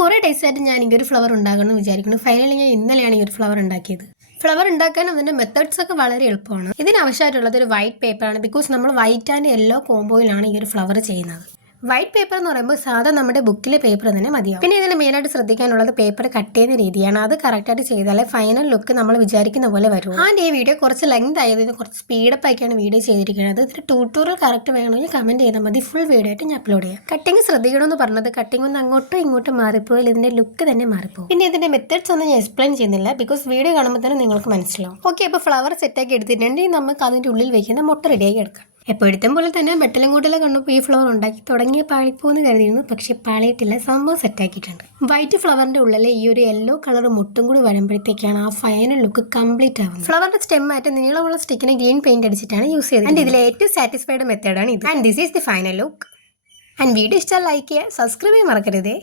കുറേ ഡേയ്സ് ആയിട്ട് ഞാൻ ഈ ഒരു ഫ്ലവർ ഉണ്ടാക്കണമെന്ന് വിചാരിക്കുന്നു. ഫൈനലി ഞാൻ ഇന്നലെയാണ് ഈ ഒരു ഫ്ലവർ ഉണ്ടാക്കിയത്. ഫ്ലവർ ഉണ്ടാക്കാൻ അതിൻ്റെ മെത്തേഡ്സ് ഒക്കെ വളരെ എളുപ്പമാണ്. ഇതിനാവശ്യമായിട്ടുള്ളത് ഒരു വൈറ്റ് പേപ്പറാണ്. ബിക്കോസ് നമ്മൾ വൈറ്റ് ആൻഡ് യെല്ലോ കോംബോയിലാണ് ഈ ഒരു ഫ്ലവർ ചെയ്യുന്നത്. വൈറ്റ് പേപ്പർ എന്ന് പറയുമ്പോൾ സാധാ നമ്മുടെ ബുക്കിലെ പേപ്പർ തന്നെ മതിയാവും. പിന്നെ ഇതിൽ മെയിനായിട്ട് ശ്രദ്ധിക്കാനുള്ളത് പേപ്പർ കട്ട് ചെയ്യുന്ന രീതിയാണ്. അത് കറക്റ്റായിട്ട് ചെയ്താലേ ഫൈനൽ ലുക്ക് നമ്മൾ വിചാരിക്കുന്ന പോലെ വരും. ആൻഡ് ഈ വീഡിയോ കുറച്ച് ലെങ്ത് ആയതിന് കുറച്ച് സ്പീഡപ്പ് ആയിക്കാണ് വീഡിയോ ചെയ്തിരിക്കുന്നത്. ഇതിന് ട്യൂട്ടോറിയൽ കറക്റ്റ് വേണമെങ്കിൽ കമന്റ് ചെയ്താൽ മതി. ഫുൾ വീഡിയോ ആയിട്ട് ഞാൻ അപ്ലോഡ് ചെയ്യാം. കട്ടിങ് ശ്രദ്ധിക്കണമെന്ന് പറഞ്ഞത് കട്ടിങ് ഒന്ന് അങ്ങോട്ടും ഇങ്ങോട്ടും മാറിപ്പോയാൽ ഇതിന്റെ ലുക്ക് തന്നെ മാറിപ്പോകും. പിന്നെ ഇതിന്റെ മെത്തേഡ്സ് ഒന്നും ഞാൻ എക്സ്പ്ലെയിൻ ചെയ്യുന്നില്ല. ബിക്കോസ് വീഡിയോ കാണുമ്പോൾ തന്നെ നിങ്ങൾക്ക് മനസ്സിലാവും. ഓക്കെ, അപ്പോൾ ഫ്ലവർ സെറ്റാക്കി എടുത്തിട്ടുണ്ടെങ്കിൽ നമുക്ക് അതിന്റെ ഉള്ളിൽ വെക്കുന്ന മുട്ട റെഡിയാക്കി എടുക്കാം. എപ്പോഴത്തും പോലെ തന്നെ ബെട്ടലും കൂട്ടലും കണ്ടപ്പോൾ ഈ ഫ്ലവർ ഉണ്ടാക്കി തുടങ്ങിയ പാളിപ്പോന്ന് കരുതിയിരുന്നു. പക്ഷെ പാളിയിട്ടില്ല, സംഭവം സെറ്റാക്കിയിട്ടുണ്ട്. വൈറ്റ് ഫ്ലവറിന്റെ ഉള്ളിലെ ഈ ഒരു യെല്ലോ കളർ മുട്ടും കൂടി വരുമ്പോഴത്തേക്കാണ് ആ ഫൈനൽ ലുക്ക് കംപ്ലീറ്റ് ആവുന്നത്. ഫ്ലവറിന്റെ സ്റ്റെം ആയിട്ട് നീളമുള്ള സ്റ്റിക്കിനെ ഗ്രീൻ പെയിന്റ് അടിച്ചിട്ടാണ് യൂസ് ചെയ്തത്. ആൻഡ് ഇതിലെ ഏറ്റവും സാറ്റിസ്ഫൈഡ് മെത്തേഡാണ് ഇത്. And this is the final look. And video ഇഷ്ടം ലൈക്ക് ചെയ്യുക, സബ്സ്ക്രൈബ് ചെയ്യാൻ മറക്കരുതേ.